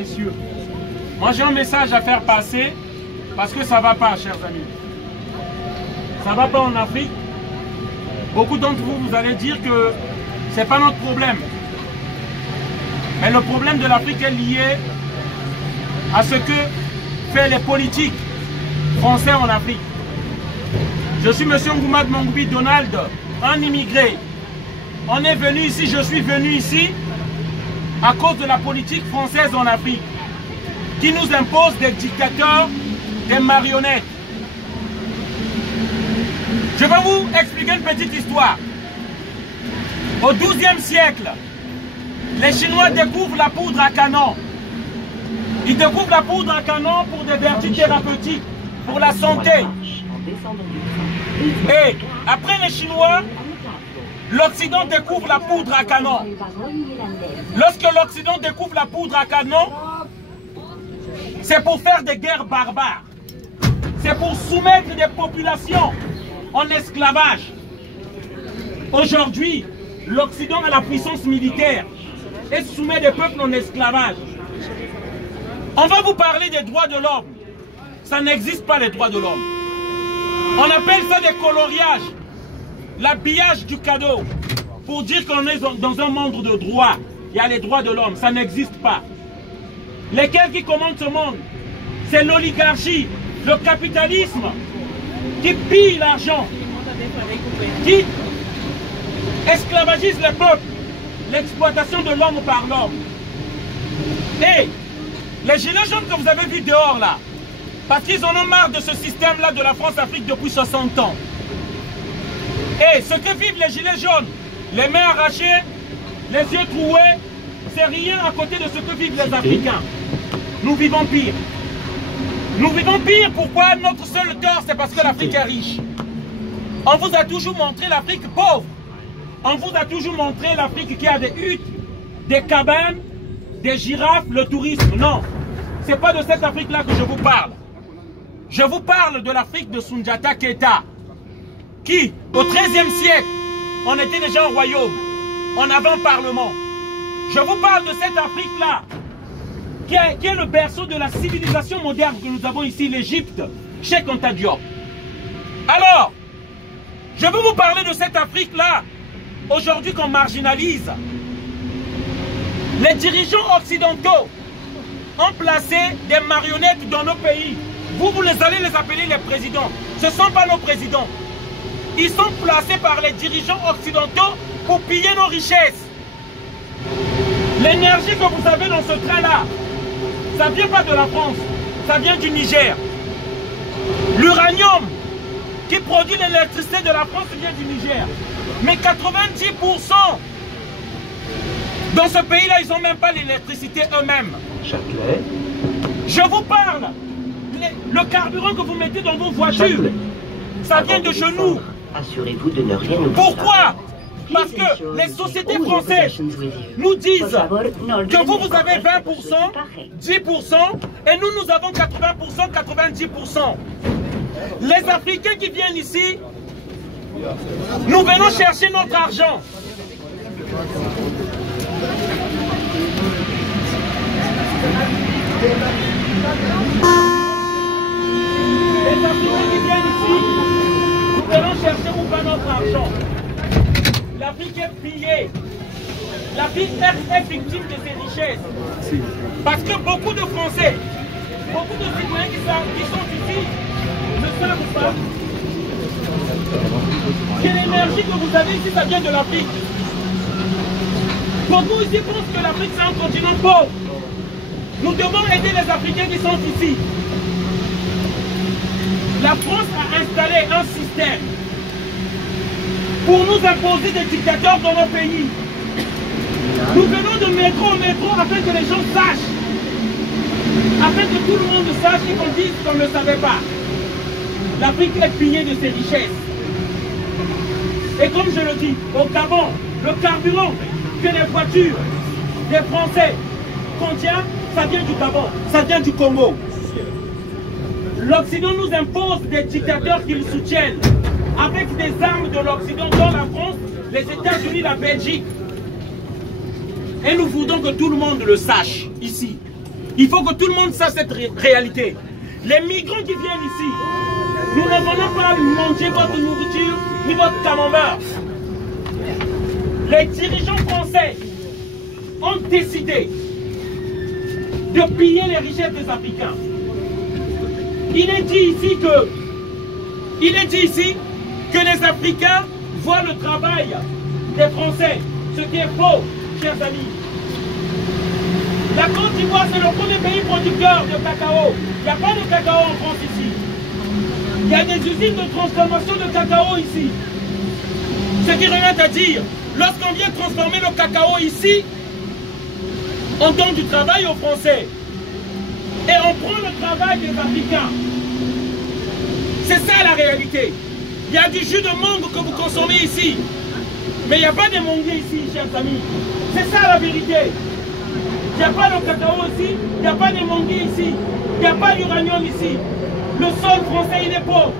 Messieurs, moi j'ai un message à faire passer parce que ça ne va pas, chers amis. Ça ne va pas en Afrique. Beaucoup d'entre vous, vous allez dire que ce n'est pas notre problème. Mais le problème de l'Afrique est lié à ce que fait les politiques français en Afrique. Je suis M. Ngoumad Mangoubi Donald, un immigré. On est venu ici, je suis venu ici à cause de la politique française en Afrique qui nous impose des dictateurs, des marionnettes. Je vais vous expliquer une petite histoire. Au XIIe siècle, les Chinois découvrent la poudre à canon. Ils découvrent la poudre à canon pour des vertus thérapeutiques, pour la santé. Et après les Chinois, l'Occident découvre la poudre à canon. Lorsque l'Occident découvre la poudre à canon, c'est pour faire des guerres barbares. C'est pour soumettre des populations en esclavage. Aujourd'hui, l'Occident a la puissance militaire et soumet des peuples en esclavage. On va vous parler des droits de l'homme. Ça n'existe pas, les droits de l'homme. On appelle ça des coloriages, l'habillage du cadeau, pour dire qu'on est dans un monde de droits. Il y a les droits de l'homme, ça n'existe pas. Lesquels qui commandent ce monde? C'est l'oligarchie, le capitalisme, qui pille l'argent, qui esclavagise les peuples, l'exploitation de l'homme par l'homme. Et les gilets jaunes que vous avez vus dehors là, parce qu'ils en ont marre de ce système-là de la France-Afrique depuis 60 ans. Et ce que vivent les gilets jaunes, les mains arrachées, les yeux troués, c'est rien à côté de ce que vivent les Africains. Nous vivons pire. Nous vivons pire. Pourquoi? Notre seul tort, c'est parce que l'Afrique est riche. On vous a toujours montré l'Afrique pauvre. On vous a toujours montré l'Afrique qui a des huttes, des cabanes, des girafes, le tourisme. Non, ce n'est pas de cette Afrique-là que je vous parle. Je vous parle de l'Afrique de Soundiata Keita, qui, au XIIIe siècle, on était déjà un royaume, on avait un parlement. Je vous parle de cette Afrique-là, qui est le berceau de la civilisation moderne que nous avons ici, l'Égypte, Cheikh Anta Diop. Alors, je veux vous parler de cette Afrique-là, aujourd'hui qu'on marginalise. Les dirigeants occidentaux ont placé des marionnettes dans nos pays. Vous allez les appeler les présidents. Ce ne sont pas nos présidents. Ils sont placés par les dirigeants occidentaux pour piller nos richesses. L'énergie que vous avez dans ce train-là, ça ne vient pas de la France, ça vient du Niger. L'uranium qui produit l'électricité de la France vient du Niger. Mais 90% dans ce pays-là, ils n'ont même pas l'électricité eux-mêmes. Châtelet. Je vous parle. Le carburant que vous mettez dans vos voitures, Châtelet. Ça vient de chez nous. Assurez-vous de ne rien oublier. Pourquoi? Parce que les sociétés françaises nous disent que vous avez 20%, 10% et nous avons 80%, 90%. Les Africains qui viennent ici, nous venons chercher notre argent. Les Africains qui viennent ici, nous venons chercher ou pas notre argent. L'Afrique est pillée. L'Afrique est victime de ses richesses. Parce que beaucoup de Français, beaucoup de citoyens qui sont ici, ne savent pas que l'énergie que vous avez ici, ça vient de l'Afrique. Beaucoup ici pensent que l'Afrique c'est un continent pauvre. Nous devons aider les Africains qui sont ici. La France a installé un système pour nous imposer des dictateurs dans nos pays. Nous venons de métro en métro afin que les gens sachent, afin que tout le monde sache et qu'on dise qu'on ne le savait pas. L'Afrique est pillée de ses richesses. Et comme je le dis, au Gabon, le carburant que les voitures des Français contiennent, ça vient du Gabon, ça vient du Congo. L'Occident nous impose des dictateurs qui le soutiennent, avec des armes de l'Occident, dont la France, les États-Unis, la Belgique. Et nous voudons que tout le monde le sache, ici. Il faut que tout le monde sache cette réalité. Les migrants qui viennent ici, nous ne venons pas manger votre nourriture ni votre camembert. Les dirigeants français ont décidé de piller les richesses des Africains. Il est dit ici que les Africains voient le travail des Français, ce qui est faux, chers amis. La Côte d'Ivoire, c'est le premier pays producteur de cacao. Il n'y a pas de cacao en France ici. Il y a des usines de transformation de cacao ici. Ce qui revient à dire, lorsqu'on vient transformer le cacao ici, on donne du travail aux Français. Et on prend le travail des Africains. C'est ça la réalité. Il y a du jus de mangue que vous consommez ici. Mais il n'y a pas de manguiers ici, chers amis. C'est ça la vérité. Il n'y a pas de cacao ici, il n'y a pas de manguiers ici, il n'y a pas d'uranium ici. Le sol français, il est pauvre.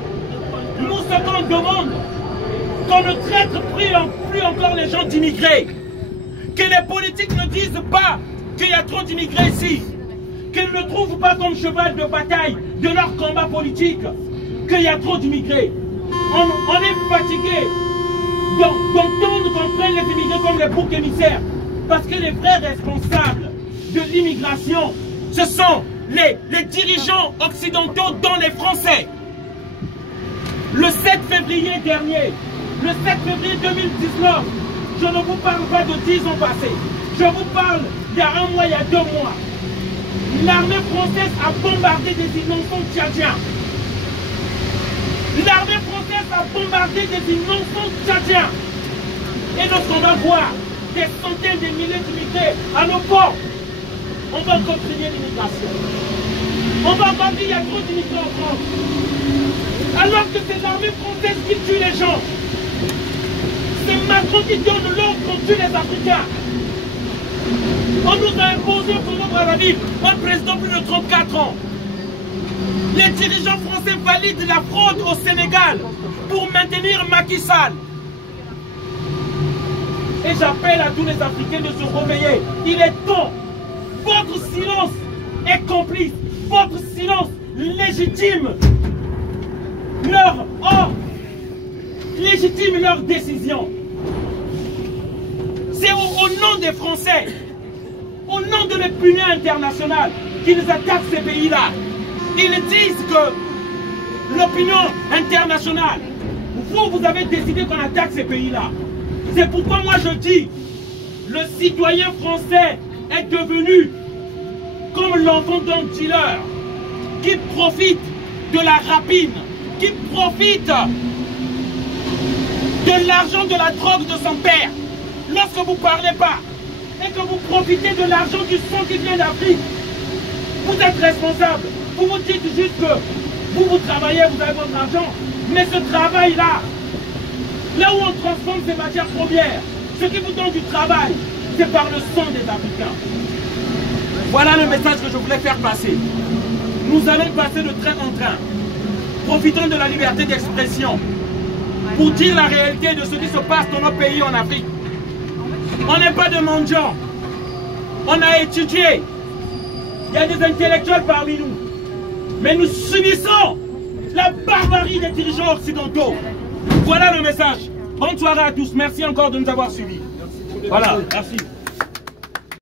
Nous, ce qu'on demande, qu'on ne traite plus encore les gens d'immigrés. Que les politiques ne disent pas qu'il y a trop d'immigrés ici. Qu'ils ne trouvent pas comme cheval de bataille de leur combat politique qu'il y a trop d'immigrés. On est fatigué d'entendre qu'on prenne les immigrés comme les boucs émissaires. Parce que les vrais responsables de l'immigration, ce sont les dirigeants occidentaux, dont les Français. Le 7 février dernier, le 7 février 2019, je ne vous parle pas de 10 ans passés. Je vous parle il y a un mois, il y a 2 mois. L'armée française a bombardé des innocents tchadiens. L'armée française a bombardé des innocents tchadiens. Et lorsqu'on va voir des centaines de milliers d'immigrés à nos ports, on va continuer l'immigration. On va voir qu'il y a trop d'immigrés en France. Alors que c'est l'armée française qui tue les gens. C'est Macron qui donne l'ordre qu'on tue les Africains. On nous a imposé pour notre Brazzaville un président plus de 34 ans. Les dirigeants français valident la fraude au Sénégal pour maintenir Macky Sall. Et j'appelle à tous les Africains de se réveiller. Il est temps. Votre silence est complice. Votre silence légitime leur décision. C'est au nom des Français, au nom de l'opinion internationale, qu'ils attaquent ces pays-là. Ils disent que l'opinion internationale, vous avez décidé qu'on attaque ces pays-là. C'est pourquoi moi je dis, le citoyen français est devenu comme l'enfant d'un dealer qui profite de la rapine, qui profite de l'argent de la drogue de son père. Lorsque vous ne parlez pas et que vous profitez de l'argent du sang qui vient d'Afrique, vous êtes responsable. Vous vous dites juste que vous travaillez, vous avez votre argent, mais ce travail-là, là où on transforme ces matières premières, ce qui vous donne du travail, c'est par le sang des Africains. Voilà le message que je voulais faire passer. Nous allons passer de train en train. Profitons de la liberté d'expression pour dire la réalité de ce qui se passe dans nos pays en Afrique. On n'est pas de mendiants. On a étudié. Il y a des intellectuels parmi nous. Mais nous subissons la barbarie des dirigeants occidentaux. Voilà le message. Bonne soirée à tous. Merci encore de nous avoir suivis. Voilà, merci.